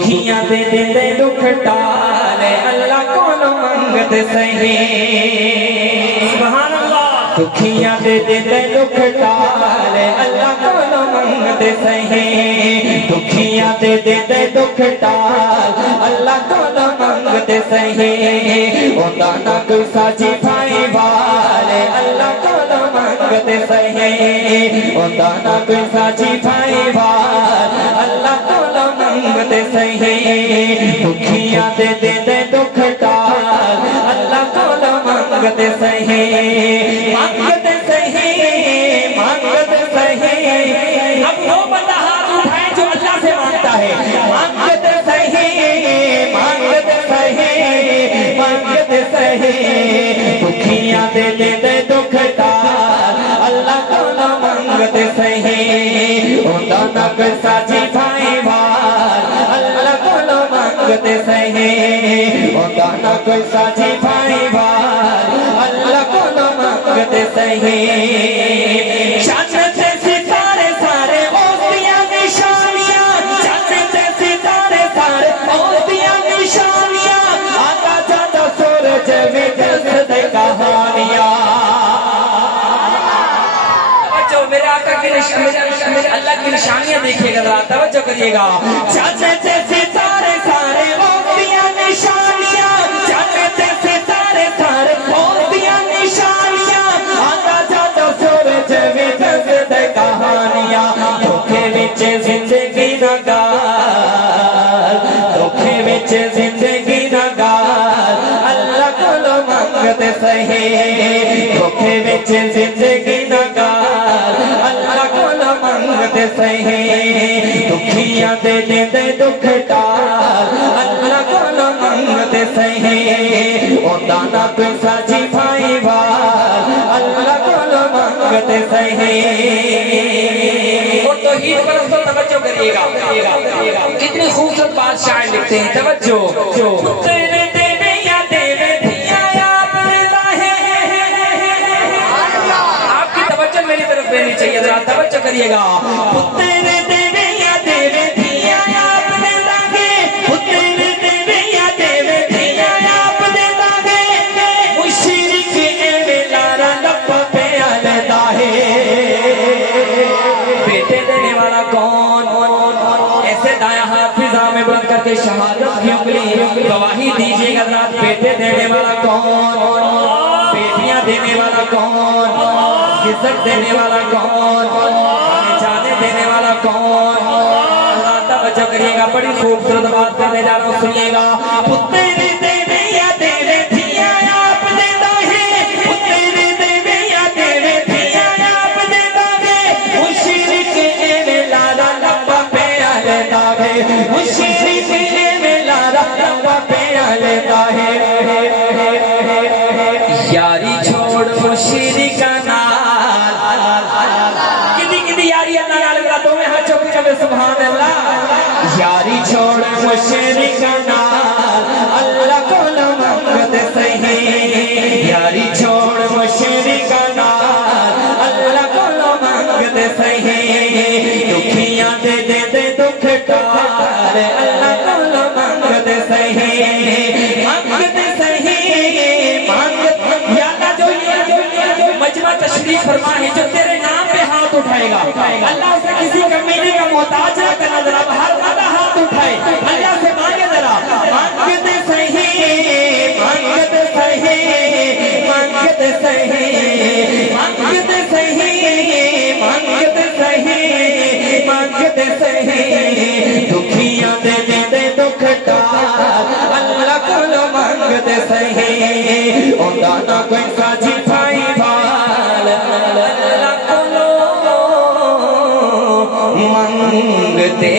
दुखियां दे दे दुख टाले अल्लाह कोल मंगते सही सुभान अल्लाह दुखियां दे दे दुख टाले अल्लाह कोल मंगते सही दुखियां दे दे दुख टाल अल्लाह कोल मंगते सही ओदा ना कोई साजी भाई वाले अल्लाह कोल मंगते सही ओदा ना कोई साजी भाई वाले अल्लाह कोल मंगते सही दुखियां दे दे दुख टाल अल्लाह कोल मंगते सही मंगते सही मंगते सही अब वो बंदा हाथ उठाए जो अल्लाह से मांगता है मंगते सही मंगते सही मंगते सही दुखियां दे दे दुख टाल अल्लाह कोल मंगते सही ओदा ना कोई साजी भाई अल्लाह कोल मंगते सही ओदा ना कोई साजी भाई अल्लाह कोल मंगते सही चांद से सितारे सारे ओदियां निशानियां चांद से सितारे सारे ओदियां निशानियां आता जाता सूरज में दे कहानियां जो मेरे आका की अल्लाह की निशानियां देखिएगा जरा तवज्जो करिएगा चांद से सितारे सारे ओदियां निशानियां चांद से सितारे सारे ओदियां निशानियां आता जाता सूरज में दे कहानियां धोखे विच जिंदगी दा गाल धोखे विच जिंदगी दा गाल अल्लाह कोल मंगते सही धोखे विच जिंदगी दा गाल अल्लाह कोल मंगते सही दुखियां दे दे दुख टाल अल्लाह कोल मंगते सही ओदा ना कोई साजी भाई अल्लाह कोल मंगते सही और तौहीद पर तो तवज्जो करिएगा कितनी खूबसूरत बात शायर लिखते हैं तवज्जो तेरे देवे या देवे धिया आप देता है आपकी तवज्जो मेरी तरफ देनी चाहिए जरा तवज्जो करिएगा तेरे देवे या देवे धिया आप देता है तेरे देवे या देवे धिया आप देता है मुशरिक एवे लारा लप पे आलता है बेटे देने वाला कौन ऐसे दाया हाथ फिजा में बुलंद करके शहादत की उंगली गवाही दीजिएगा रात बेटे देने वाला कौन बेटियां देने वाला कौन इज्जत देने वाला कौन जाने देने वाला कौन अल्लाह तवज्जो करिएगा बड़ी खूबसूरत बात करने जा रहा हूँ सुनिएगा तेरे देवे या देवे धिया आप देता है तेरे देवे या देवे धिया आप देता है मुशरिक एवे लारा लंबा पे आलेता है मुशरिक एवे लारा लंबा पे आलेता है यारी छोड़ मुशरिक नाल कितनी यारी अल्लाह नाल लगा दो में हाथ चौक चले सुभान अल्लाह यारी छोड़ मुशरिक नाल अल्लाह कोल मंगते सही यारी छोड़ मुशरिक नाल अल्लाह कोल मंगते सही दुखियां दे दे दुख टाल अल्लाह कोल मंगते सही मंगते सही मंगते या अल्लाह जो मजमा तशरीफ फरमा है जो तेरे नाम पे हाथ उठाएगा अल्लाह से किसी कमीने का मोहताज ना करना जरा हर वाला हाथ उठाए अल्लाह से मांगे जरा मंगते सही मंगते सही मंगते सही मंगते सही मंगते सही मंगते सही दुखियां दे दे दुख टाल अल्लाह कोल मंगते सही ओदा ना कोई साजी भाई अल्लाह कोल मंगते